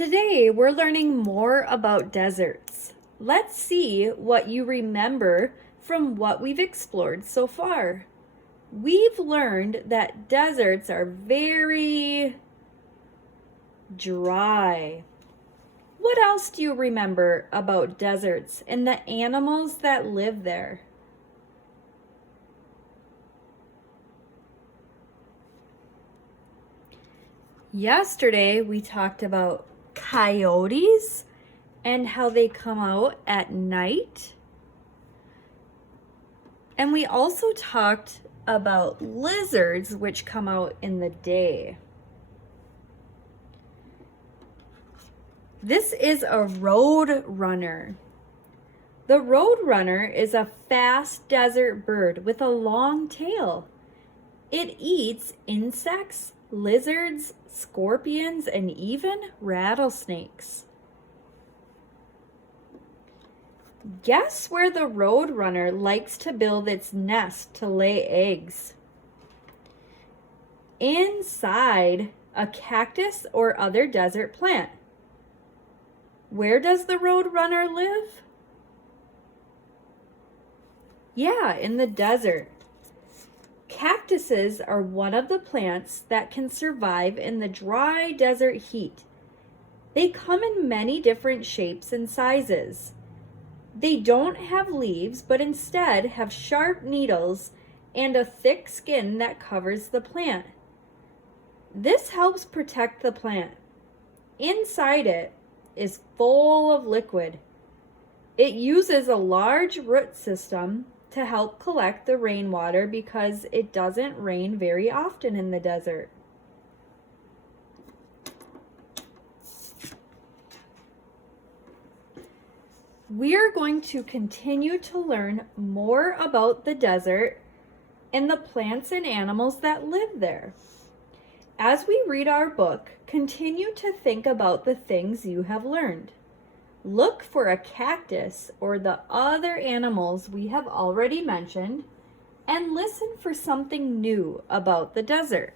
Today we're learning more about deserts. Let's see what you remember from what we've explored so far. We've learned that deserts are very dry. What else do you remember about deserts and the animals that live there? Yesterday we talked about coyotes and how they come out at night. And we also talked about lizards, which come out in the day. This is a road runner. The road runner is a fast desert bird with a long tail. It eats insects, lizards, scorpions, and even rattlesnakes. Guess where the roadrunner likes to build its nest to lay eggs? Inside a cactus or other desert plant. Where does the roadrunner live? Yeah, in the desert. Cactuses are one of the plants that can survive in the dry desert heat. They come in many different shapes and sizes. They don't have leaves, but instead have sharp needles and a thick skin that covers the plant. This helps protect the plant. Inside it is full of liquid. It uses a large root system to help collect the rainwater because it doesn't rain very often in the desert. We're going to continue to learn more about the desert and the plants and animals that live there. As we read our book, continue to think about the things you have learned. Look for a cactus or the other animals we have already mentioned, and listen for something new about the desert.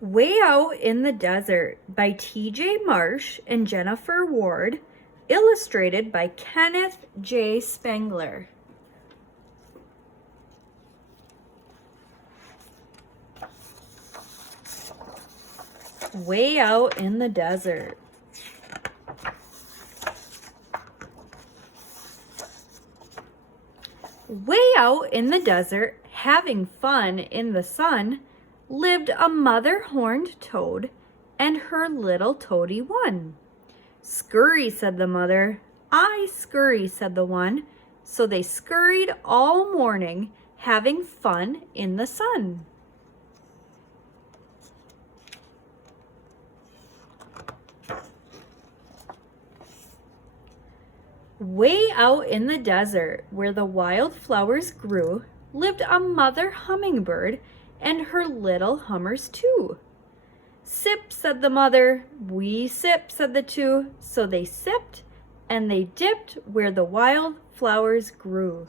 Way Out in the Desert by T.J. Marsh and Jennifer Ward, illustrated by Kenneth J. Spengler. Way Out in the Desert. Way out in the desert, having fun in the sun, lived a mother horned toad and her little toady one. Scurry, said the mother. I scurry, said the one. So they scurried all morning, having fun in the sun. Way out in the desert, where the wildflowers grew, lived a mother hummingbird and her little hummers too. Sip, said the mother. We sip, said the two. So they sipped and they dipped where the wildflowers grew.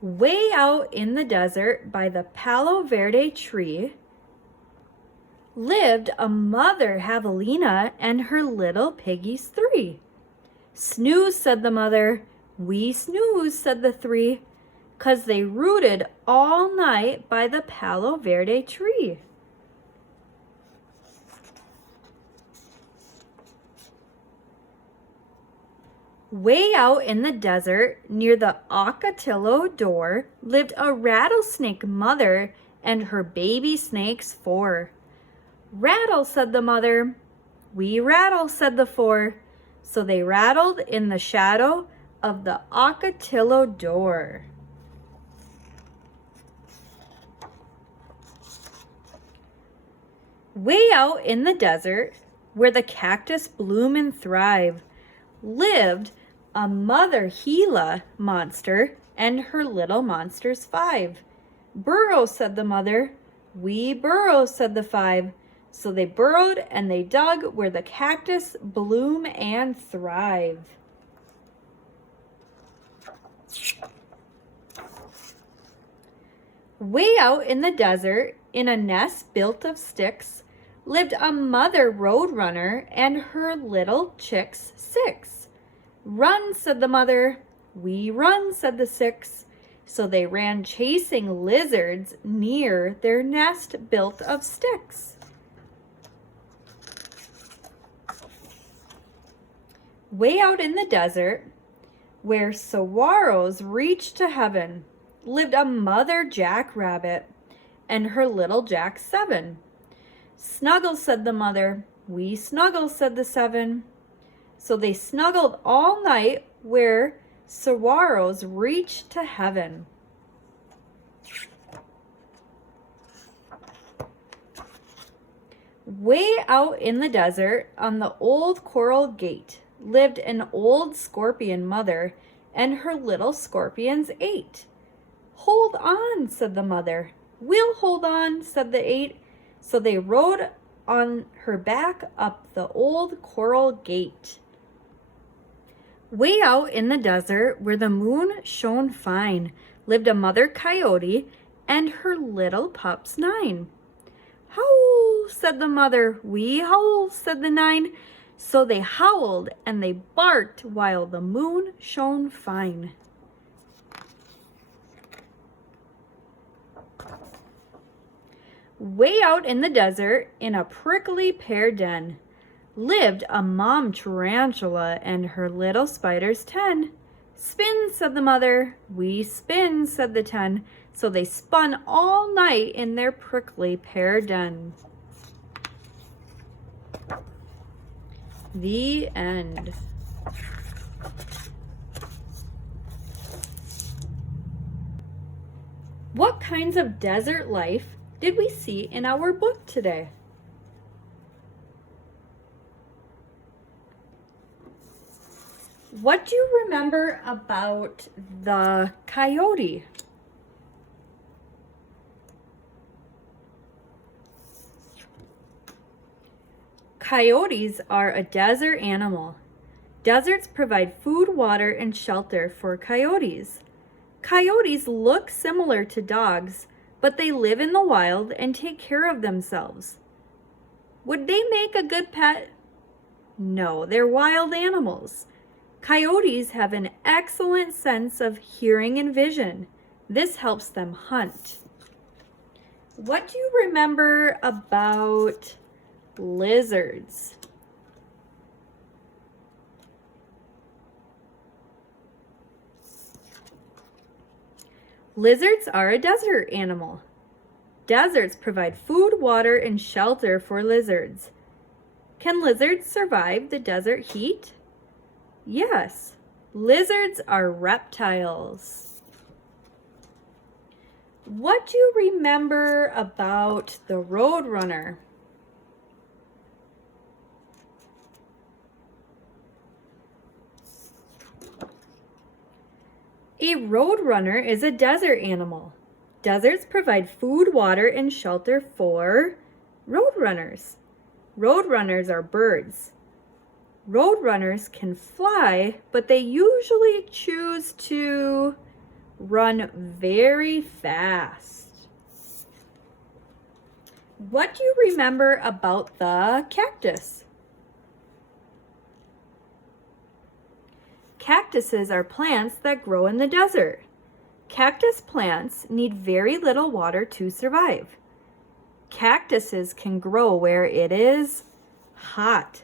Way out in the desert by the Palo Verde tree lived a mother javelina and her little piggies three. Snooze, said the mother. We snooze, said the three, 'cause they rooted all night by the Palo Verde tree. Way out in the desert, near the Ocotillo door, lived a rattlesnake mother and her baby snakes four. Rattle, said the mother. We rattle, said the four. So they rattled in the shadow of the Ocotillo door. Way out in the desert, where the cactus bloom and thrive, lived a mother Gila monster and her little monsters five. Burrow, said the mother. We burrow, said the five. So they burrowed and they dug where the cactus bloom and thrive. Way out in the desert, in a nest built of sticks, lived a mother roadrunner and her little chicks 6. Run, said the mother. We run, said the 6. So they ran chasing lizards near their nest built of sticks. Way out in the desert, where saguaros reached to heaven, lived a mother jackrabbit and her little jack 7. Snuggle, said the mother. We snuggle, said the 7. So they snuggled all night where saguaros reached to heaven. Way out in the desert, on the old coral gate, lived an old scorpion mother and her little scorpions 8. Hold on, said the mother. We'll hold on, said the 8. So they rode on her back up the old coral gate. Way out in the desert, where the moon shone fine, lived a mother coyote and her little pups 9. Howl, said the mother. We howl, said the 9. So they howled and they barked while the moon shone fine. Way out in the desert, in a prickly pear den, lived a mom tarantula and her little spiders 10. Spin, said the mother. We spin, said the 10. So they spun all night in their prickly pear den. The end. What kinds of desert life did we see in our book today? What do you remember about the coyote? Coyotes are a desert animal. Deserts provide food, water, and shelter for coyotes. Coyotes look similar to dogs, but they live in the wild and take care of themselves. Would they make a good pet? No, they're wild animals. Coyotes have an excellent sense of hearing and vision. This helps them hunt. What do you remember about lizards? Lizards are a desert animal. Deserts provide food, water, and shelter for lizards. Can lizards survive the desert heat? Yes, lizards are reptiles. What do you remember about the roadrunner? A roadrunner is a desert animal. Deserts provide food, water, and shelter for roadrunners. Roadrunners are birds. Roadrunners can fly, but they usually choose to run very fast. What do you remember about the cactus? Cactuses are plants that grow in the desert. Cactus plants need very little water to survive. Cactuses can grow where it is hot.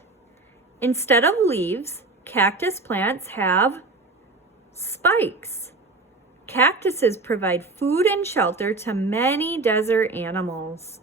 Instead of leaves, cactus plants have spikes. Cactuses provide food and shelter to many desert animals.